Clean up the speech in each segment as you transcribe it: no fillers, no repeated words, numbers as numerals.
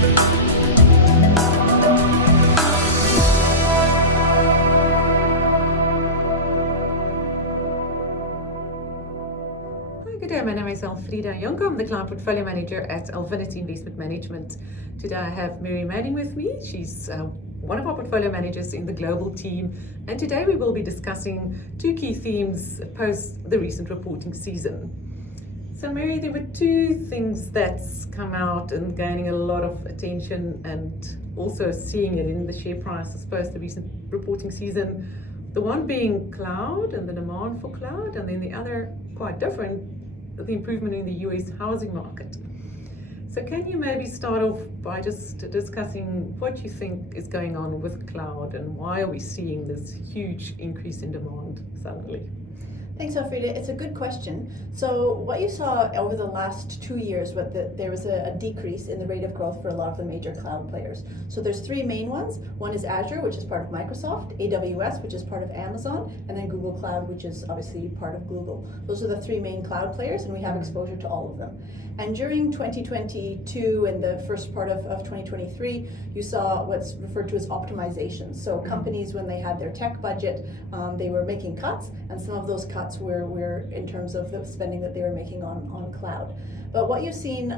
Good day, my name is Elfreda Jonker. I'm the Cloud Portfolio Manager at Alphinity Investment Management. Today I have Mary Manning with me. She's one of our portfolio managers in the global team, and today we will be discussing two key themes post the recent reporting season. So Mary, there were two things that's come out and gaining a lot of attention and also seeing it in the share prices post the recent reporting season. The one being cloud and the demand for cloud, and then the other, quite different, the improvement in the US housing market. So can you maybe start off by just discussing what you think is going on with cloud and why are we seeing this huge increase in demand suddenly? Thanks, Alfreda. It's a good question. So what you saw over the last 2 years, there was a decrease in the rate of growth for a lot of the major cloud players. So there's three main ones. One is Azure, which is part of Microsoft, AWS, which is part of Amazon, and then Google Cloud, which is obviously part of Google. Those are the three main cloud players, and we have exposure to all of them. And during 2022 and the first part of 2023, you saw what's referred to as optimization. So companies, when they had their tech budget, they were making cuts, and some of those cuts were in terms of the spending that they were making on cloud. But what you've seen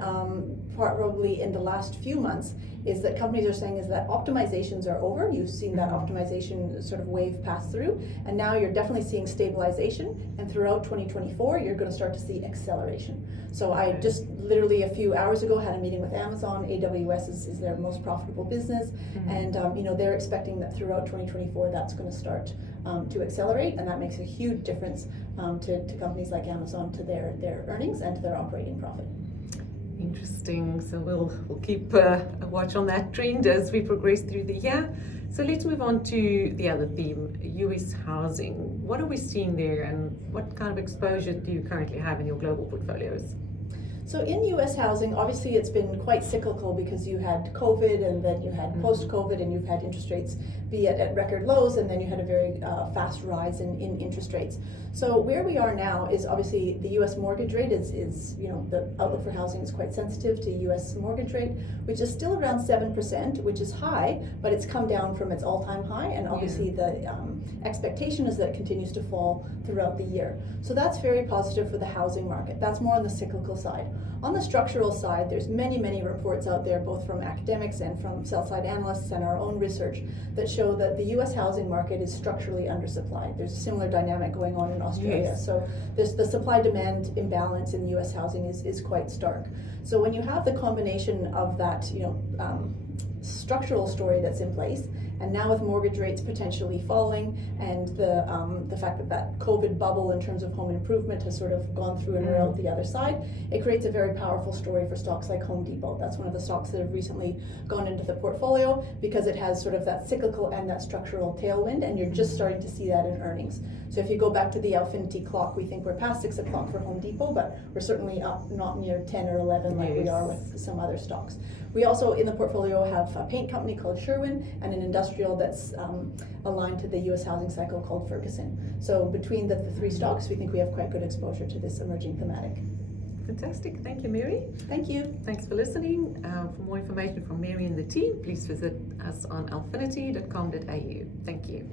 probably in the last few months is that companies are saying is that optimizations are over. You've seen that optimization sort of wave pass through, and now you're definitely seeing stabilization, and throughout 2024 you're going to start to see acceleration. So I just literally a few hours ago had a meeting with Amazon. AWS is their most profitable business, and they're expecting that throughout 2024 that's going to start to accelerate, and that makes a huge difference to companies like Amazon, to their earnings and to their operating profit. Interesting. So we'll keep a watch on that trend as we progress through the year. So let's move on to the other theme, US housing. What are we seeing there, and what kind of exposure do you currently have in your global portfolios? So in US housing, obviously it's been quite cyclical because you had COVID, and then you had post-COVID, and you've had interest rates be at record lows, and then you had a very fast rise in interest rates. So where we are now is obviously the US mortgage rate is the outlook for housing is quite sensitive to US mortgage rate, which is still around 7%, which is high, but it's come down from its all-time high, and obviously the expectation is that it continues to fall throughout the year. So that's very positive for the housing market. That's more on the cyclical side. On the structural side, there's many reports out there, both from academics and from sell-side analysts and our own research, that show that the US housing market is structurally undersupplied. There's a similar dynamic going on in Australia. Yes. So the supply-demand imbalance in US housing is quite stark. So when you have the combination of that, structural story that's in place, and now with mortgage rates potentially falling, and the fact that COVID bubble in terms of home improvement has sort of gone through and we're out the other side, it creates a very powerful story for stocks like Home Depot. That's one of the stocks that have recently gone into the portfolio because it has sort of that cyclical and that structural tailwind, and you're just starting to see that in earnings. So if you go back to the Alphinity clock, we think we're past 6 o'clock for Home Depot, but we're certainly up not near 10 or 11 like we are with some other stocks. We also in the portfolio have a paint company called Sherwin and an industrial that's aligned to the US housing cycle called Ferguson. So between the three stocks, we think we have quite good exposure to this emerging thematic. Fantastic. Thank you, Mary. Thank you. Thanks for listening. For more information from Mary and the team, please visit us on alphinity.com.au. Thank you.